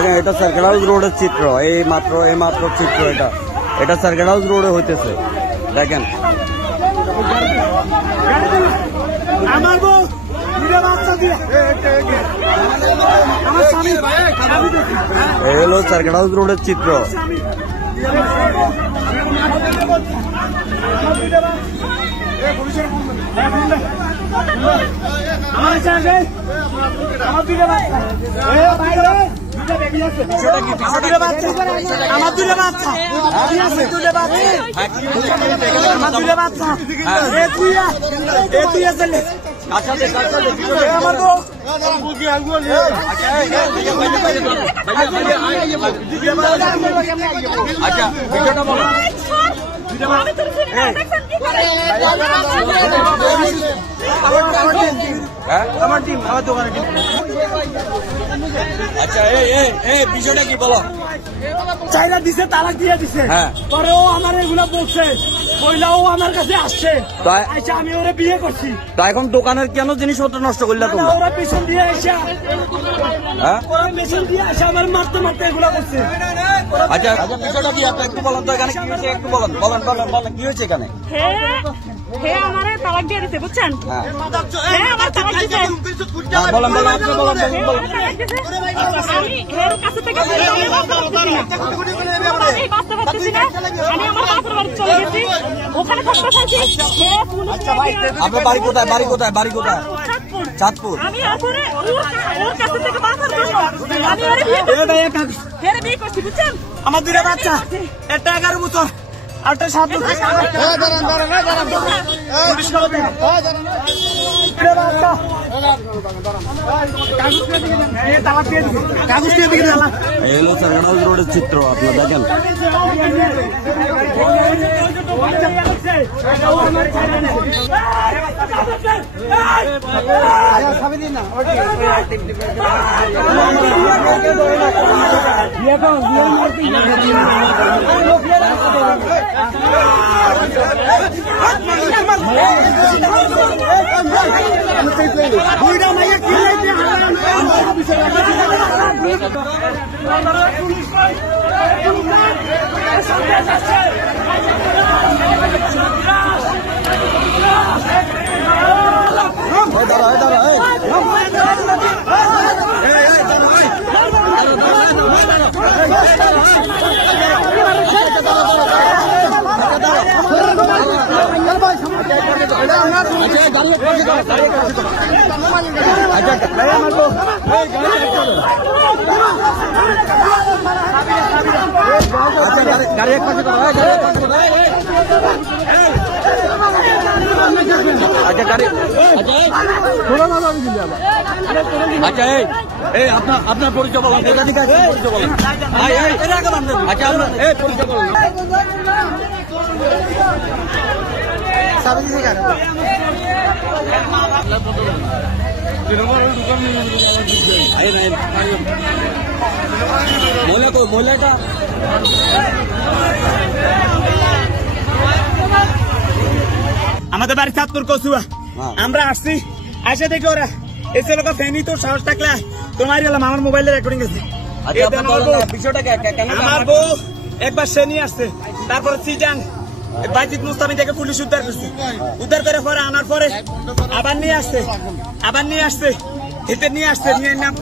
দেখেন এটা circle house রোডের চিত্র, এই মাত্র চিত্র এটা সার্কেল হাউস রোডে হইতেছে। দেখেন এই হলো সার্কেল হাউস রোডের চিত্র। আচ্ছা ভিডিওটা বলো। আমার টিম আমার দোকানের টিম। আচ্ছা এই বিষয়টা কি বলো? চাইরা দিছে, তালাক দিয়ে দিছে, পরেও আমার এগুলা বলছে, কইলাও আমার কাছে আসছে, আচ্ছা আমি ওরা বিয়ে করছি। তা এখন দোকানের কেন জিনিসপত্র নষ্ট করলে তোমরা? ওরা পেছন দিয়ে এসে আমার মারতে এগুলা করছে। আচ্ছা বিষয়টা কি একটু বলেন তো, এখানে কি হয়েছে একটু বলেন কি হয়েছে এখানে? হ্যাঁ আমারে তালাক দিয়ে দিছে, বুঝছেন? হ্যাঁ আমার তালাক দিছে। বলেন আমি এর কাছে থেকে বাঁচতে পারতেছি না, আমি আমার বাপের বাড়ি চলে গেছি, ওখানে থাকতে চাইছি। আপনার বাড়ি কোথায়? বাড়ি কোথায়? চাঁদপুর। আমি আসলে ওর কাছে থেকে বাঁচার জন্য আমি ওরে বিয়ে করছি, বুঝছেন? আমার দুইটা বাচ্চা, একটা 11 বছর আর একটা 7 বছর। এই হলো সার্কেল হাউস রোডের চিত্র, আপনার দেখেন। গাড়ি এক পাশে আচ্ছা এই আপনার পরিচয় বলেন, পরিচয় বলেন। আচ্ছা আপনার পরিচয় বলেন। মহিলাটা আমাদের বাড়ি চাঁদপুর কচুয়া, আমরা আসছি, আসে দেখি ওরা এসে লোক ফেনি, তোর সাহস থাকলে তোমার এলাম, আমার মোবাইলে রেকর্ডিং আছে। আমার বউ একবার সে নিয়ে আসছে, তারপরে সিজান বাইজিদ মুস্তাফি থেকে পুলিশ উদ্ধার করছে, উদ্ধার করে পরে আনার পরে আবার নিয়ে আসছে, হেঁটে নিয়ে আসছে, নিয়ে নাম